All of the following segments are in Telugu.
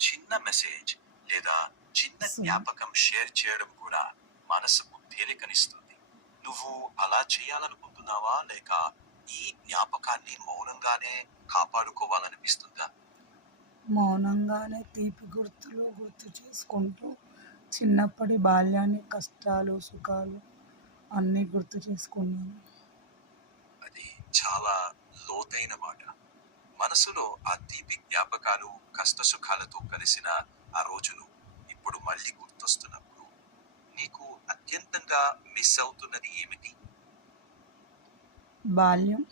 చిన్న మెసేజ్ లేదా చిన్న సో జ్ఞాపకం షేర్ చేయడం కూడా మనసుకు తేలికనిస్తుంది. నువ్వు అలా చేయాలనుకుంటున్నావా, లేక ఈ జ్ఞాపకాన్ని మౌనంగానే కాపాడుకోవాలనిపిస్తుందా? మౌనంగానే తీపి గుర్తులు గుర్తు చేసుకుంటూ చిన్నప్పటి బాల్యాన్ని, కష్టాలు, సుఖాలు అన్నీ గుర్తు చేసుకున్నాను. అది చాలా లోతైన మాట. మనసులో ఆ తీపి జ్ఞాపకాలు, కష్ట సుఖాలతో కలిసిన ఆ రోజులు ఇప్పుడు మళ్ళీ గుర్తొస్తున్నప్పుడు నీకు అత్యంతంగా మిస్ అవుతున్నది ఏమిటి? బాల్యం.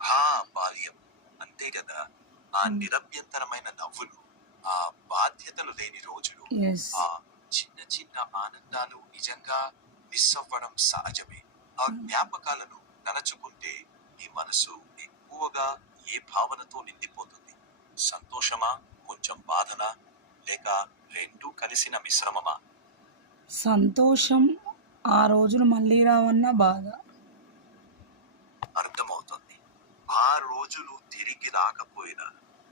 ఆ బాల్యం. అంతే కదా. ఆ నిరభ్యంతరమైన నవ్వులు, ఆ బాధ్యతలు లేని రోజులు, ఎస్. ఆ చిన్న చిన్న ఆనందాలు నిజంగా మిస్ అవ్వడం సహజమే. ఆ జ్ఞాపకాలను తలచుకుంటే నీ మనసు ఎక్కువగా ఏ భావనతో నిండిపోతుంది? సంతోషమా, కొంచెం బాధనా, లేక రెండూ కలిసిన మిశ్రమమా? సంతోషం, ఆ రోజులు మళ్ళీ రావన్న బాధ. అర్థమవుతుంది. ఆ రోజులు తిరిగి రాకపోయినా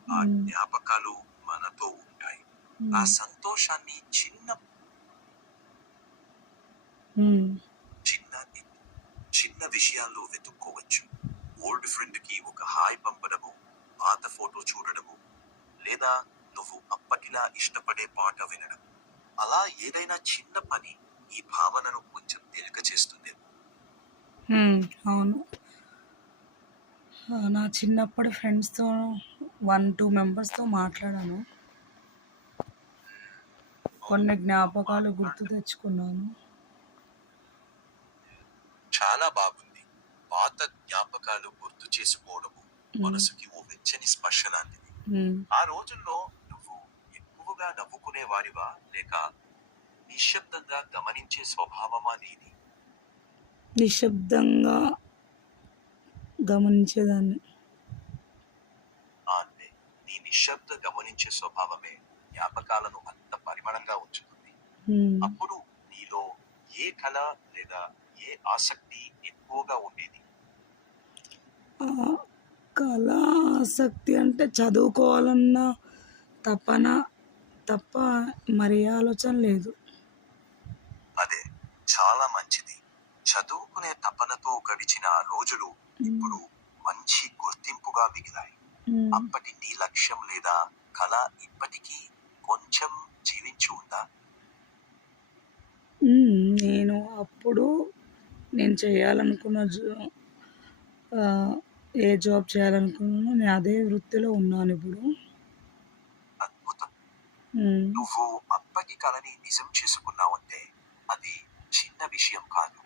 ఆ జ్ఞాపకాలు మనతో ఉంటాయి. ఆ సంతోషాన్ని చిన్న చిన్న చిన్న విషయాల్లో వెతుక్కోవచ్చు. ఓల్డ్ ఫ్రెండ్ కి ఒక హాయ్ పంపడము, పాత ఫోటో చూడడము, లేదా నువ్వు అప్పటిలా ఇష్టపడే పాట వినడం. అలా ఏదైనా చిన్న పని ఈ భావనను కొంచెం తేలిక చేస్తుంది. అవును. నా చిన్నప్పటి ఫ్రెండ్స్‌తో 1, 2 మెంబర్స్‌తో మాట్లాడాను. కొన్ని జ్ఞాపకాలు గుర్తు తెచ్చుకున్నాను. చాలా బాగుంది. పాత జ్ఞాపకాలు గుర్తు చేసుకోవడము మనసుకి ఓ వెచ్చని స్పర్శ లాంటిది. ఆ రోజుల్లో నువ్వు ఎక్కువగా నవ్వుకునేవాడివా, లేక నిశ్శబ్దంగా గమనించే స్వభావమా నీది? నిశ్శబ్దంగా గమనించేదాన్ని. అంటే నీ నిశ్శబ్ద గమనించే స్వభావమే జ్ఞాపకాలను అంత పరిమళంగా ఉంచుతుంది. అప్పుడు నీలో ఏ కళ లేదా ఏ ఆసక్తి ఎక్కువగా ఉండేది? కళా ఆసక్తి అంటే చదువుకోవాలన్న తపన తప్ప మరి ఏ ఆలోచన లేదు. అదే చాలా మంచిది. చదువుకునే తపనతో గడిచిన ఆ రోజులు ఇప్పుడు మంచి గుర్తింపుగా మిగిలాయి. అప్పటి నీ లక్ష్యం లేదా కళ ఇప్పటికీ కొంచెం జీవించి ఉందా? నేను అప్పుడు నేను చేయాలనుకున్న ఏ జాబ్ చేయాలనుకున్నానో నేను అదే వృత్తిలో ఉన్నాను ఇప్పుడు. అద్భుతం. నువ్వు అప్పటి కళని నిజం చేసుకున్నావంటే అది చిన్న విషయం కాదు.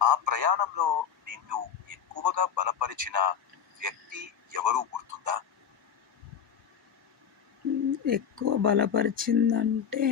ఆ ప్రయాణంలో నిన్ను ఎక్కువగా బలపరిచిన వ్యక్తి ఎవరూ గుర్తుందా? ఎక్కువ బలపరిచిందంటే